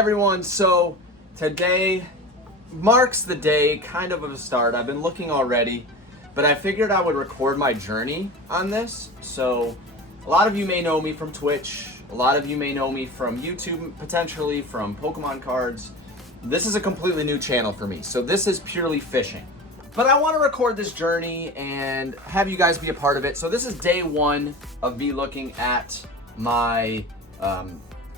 everyone, so today marks the day, kind of a start. I've been looking already, but I figured I would record my journey on this. So a lot of you may know me from Twitch, a lot of you may know me from YouTube, potentially from Pokemon cards. This is a completely new channel for me, so this is purely fishing. But I want to record this journey and have you guys be a part of it. So this is day one of me looking at my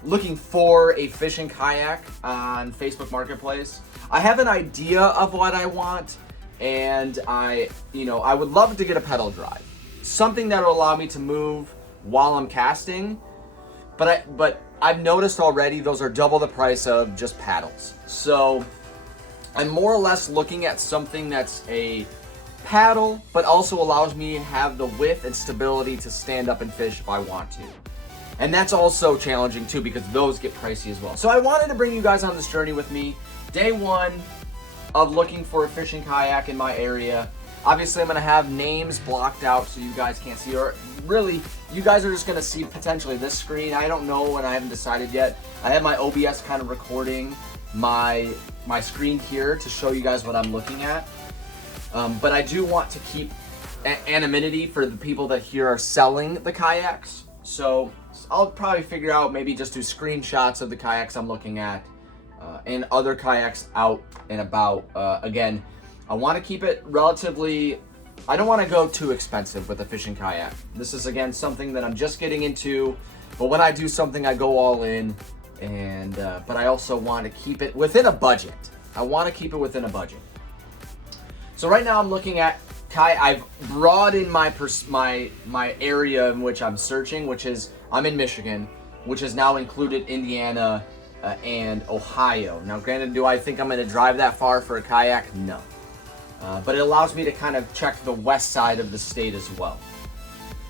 looking for a fishing kayak on Facebook Marketplace. I have an idea of what I want, and I would love to get a pedal drive, something that will allow me to move while I'm casting. But I've noticed already those are double the price of just paddles. So I'm more or less looking at something that's a paddle, but also allows me to have the width and stability to stand up and fish if I want to. And that's also challenging too, because those get pricey as well. So I wanted to bring you guys on this journey with me. Day one of looking for a fishing kayak in my area. Obviously I'm gonna have names blocked out so you guys can't see, or really, you guys are just gonna see potentially this screen. I don't know, and I haven't decided yet. I have my OBS kind of recording my screen here to show you guys what I'm looking at. But I do want to keep anonymity for the people that here are selling the kayaks. So I'll probably figure out, maybe just do screenshots of the kayaks I'm looking at and other kayaks out and about. Again, I want to keep it relatively, I don't want to go too expensive with a fishing kayak. This is, again, something that I'm just getting into, but when I do something, I go all in. And but I also want to keep it within a budget. I want to keep it within a budget. So right now I'm looking at I've broadened my area in which I'm searching, which is, I'm in Michigan, which has now included Indiana and Ohio. Now, granted, do I think I'm going to drive that far for a kayak? No. But it allows me to kind of check the west side of the state as well.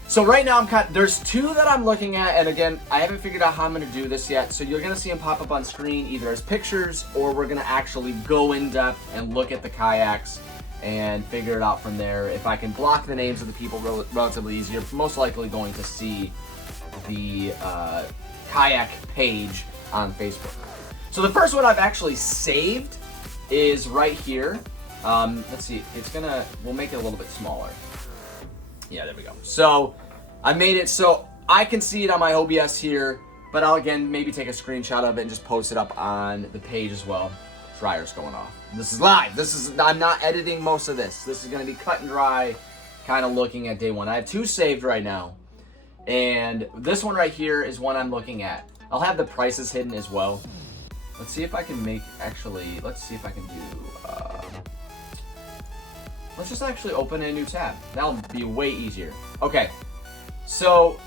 So right now there's two that I'm looking at, and again, I haven't figured out how I'm going to do this yet. So you're going to see them pop up on screen either as pictures, or we're going to actually go in depth and look at the kayaks and figure it out from there. If I can block the names of the people relatively easy, you're most likely going to see the kayak page on Facebook. So the first one I've actually saved is right here. Let's see, we'll make it a little bit smaller. Yeah, there we go. So I made it so I can see it on my OBS here, but I'll again maybe take a screenshot of it and just post it up on the page as well. Dryer's going off. This is live. I'm not editing most of this. This is going to be cut and dry, kind of looking at day one. I have two saved right now, and this one right here is one I'm looking at. I'll have the prices hidden as well. Let's see if I can let's see if I can do, let's just actually open a new tab. That'll be way easier. Okay, so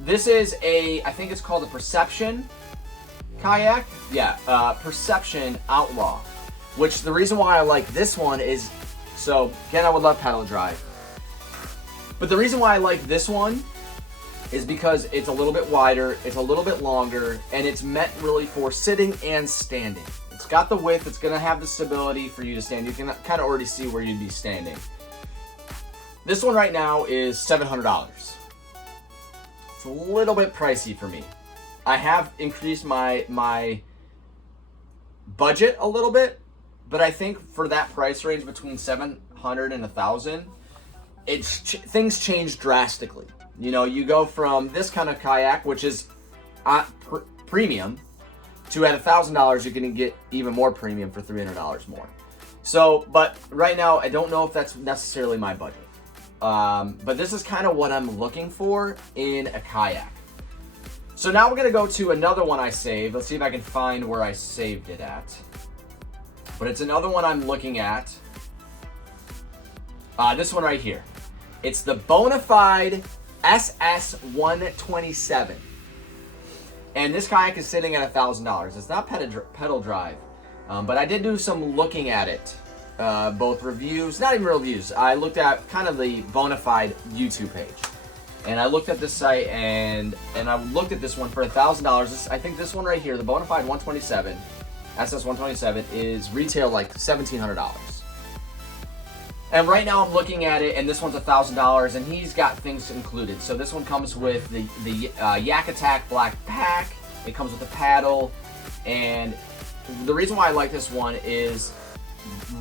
this is I think it's called a Perception kayak. Yeah, Perception Outlaw, which the reason why I like this one is, so again, I would love pedal drive, but the reason why I like this one is because it's a little bit wider, it's a little bit longer, and it's meant really for sitting and standing. It's got the width, it's gonna have the stability for you to stand. You can kind of already see where you'd be standing. This one right now is $700. It's a little bit pricey for me. I have increased my budget a little bit, but I think for that price range between $700 and $1,000, things change drastically. You know, you go from this kind of kayak, which is premium, to at $1,000, you're gonna get even more premium for $300 more. So, but right now, I don't know if that's necessarily my budget. But this is kind of what I'm looking for in a kayak. So now we're gonna go to another one I saved. Let's see if I can find where I saved it at. But it's another one I'm looking at. This one right here. It's the Bonafide SS127. And this kayak is sitting at $1,000. It's not pedal drive, but I did do some looking at it. Both reviews, not even reviews. I looked at kind of the Bonafide YouTube page. And I looked at this site, and I looked at this one for $1,000. I think this one right here, the Bonafide 127, SS127, is retail like $1,700. And right now I'm looking at it, and this one's $1,000, and he's got things included. So this one comes with the Yak Attack Black Pack. It comes with a paddle, And the reason why I like this one is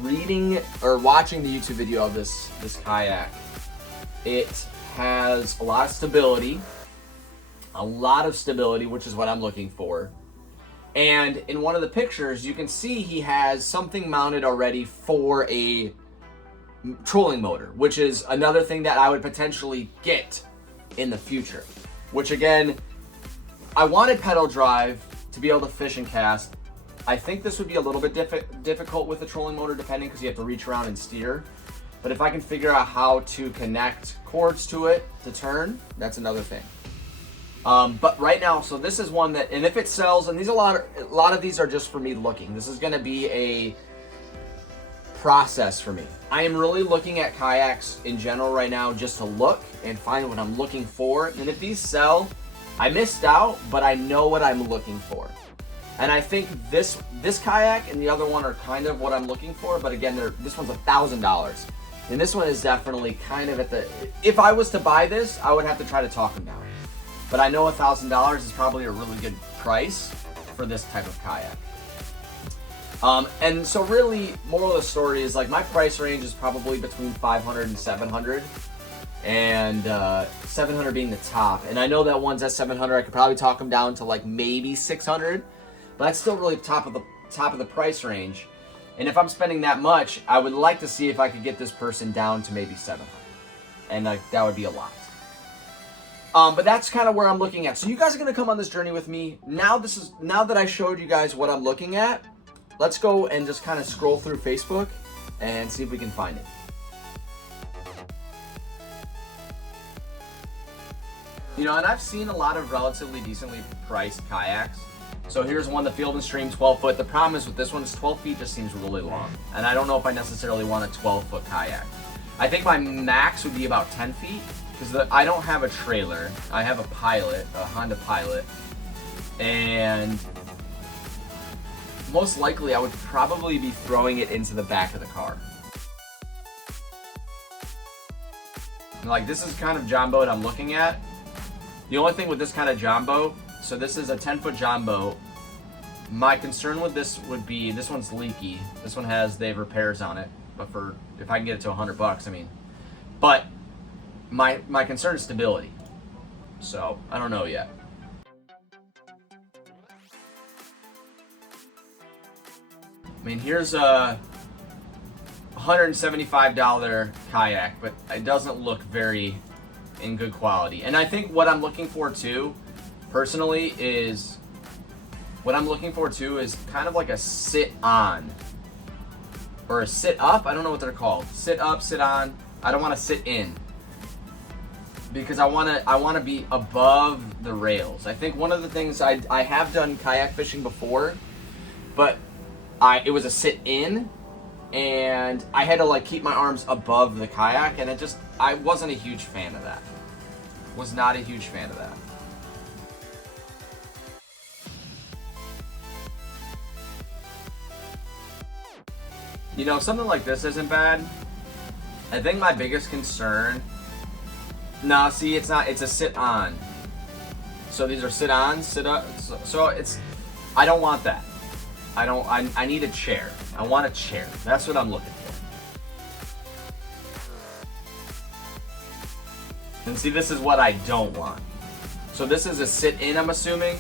reading or watching the YouTube video of this kayak. It has a lot of stability, which is what I'm looking for. And in one of the pictures, you can see he has something mounted already for a trolling motor, which is another thing that I would potentially get in the future. Which again, I wanted pedal drive to be able to fish and cast. I think this would be a little bit difficult with the trolling motor, depending, because you have to reach around and steer. But if I can figure out how to connect cords to it to turn, that's another thing. But right now, so this is one that, and if it sells, and these a lot of these are just for me looking. This is going to be a process for me. I am really looking at kayaks in general right now just to look and find what I'm looking for. And if these sell, I missed out, but I know what I'm looking for. And I think this kayak and the other one are kind of what I'm looking for. But again, this one's $1,000. And this one is definitely kind of at the, if I was to buy this, I would have to try to talk them down. But I know $1,000 is probably a really good price for this type of kayak. And so really, moral of the story is like my price range is probably between 500 and 700, and 700 being the top. And I know that one's at 700. I could probably talk them down to like maybe 600, but that's still really top of the price range. And if I'm spending that much, I would like to see if I could get this person down to maybe 700, and that would be a lot. But that's kind of where I'm looking at. So you guys are gonna come on this journey with me. Now that I showed you guys what I'm looking at, let's go and just kind of scroll through Facebook and see if we can find it. You know, and I've seen a lot of relatively decently priced kayaks. So here's one, the Field & Stream 12 foot. The problem is with this one is 12 feet just seems really long. And I don't know if I necessarily want a 12 foot kayak. I think my max would be about 10 feet because I don't have a trailer. I have a Pilot, a Honda Pilot. And most likely I would probably be throwing it into the back of the car. Like, this is kind of John boat I'm looking at. The only thing with this kind of John boat, so this is a 10-foot John boat. My concern with this would be, this one's leaky. This one they have repairs on it, but if I can get it to $100, I mean. But my concern is stability. So I don't know yet. I mean, here's a $175 kayak, but it doesn't look very in good quality. And I think what I'm looking for too, personally, is kind of like a sit on or a sit up. I don't know what they're called. Sit up, sit on. I don't want to sit in because I want to be above the rails. I think one of the things I have done kayak fishing before, but it was a sit in, and I had to like keep my arms above the kayak, and I wasn't a huge fan of that. Was not a huge fan of that. You know, something like this isn't bad. I think my biggest concern, no, see, it's not, it's a sit on. So these are sit on, sit up, so I don't want that. I need a chair. I want a chair. That's what I'm looking for. And see, this is what I don't want. So this is a sit in, I'm assuming.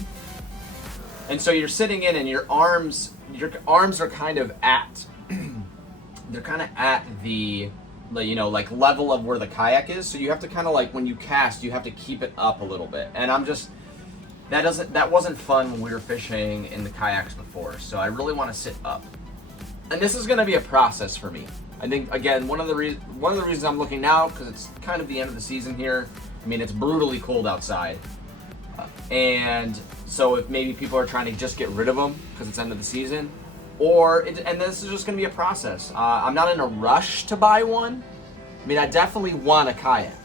And so you're sitting in and your arms are kind of at, they're kind of at the, you know, like level of where the kayak is. So you have to kind of like, when you cast, you have to keep it up a little bit. And that wasn't fun when we were fishing in the kayaks before. So I really want to sit up. And this is going to be a process for me. I think, again, one of the reasons I'm looking now, because it's kind of the end of the season here. I mean, it's brutally cold outside. And so if maybe people are trying to just get rid of them because it's end of the season, and this is just going to be a process. I'm not in a rush to buy one. I mean, I definitely want a kayak,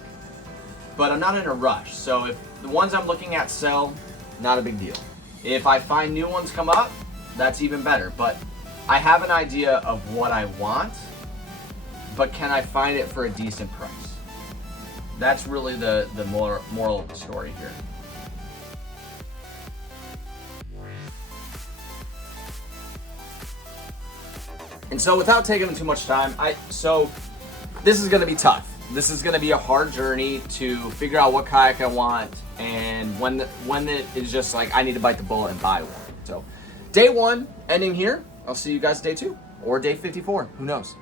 but I'm not in a rush. So if the ones I'm looking at sell, not a big deal. If I find new ones come up, that's even better. But I have an idea of what I want, but can I find it for a decent price? That's really the moral of the story here. And so without taking too much time, so this is gonna be tough. This is gonna be a hard journey to figure out what kayak I want, and when it is just like I need to bite the bullet and buy one. So day 1 ending here. I'll see you guys day 2 or day 54. Who knows?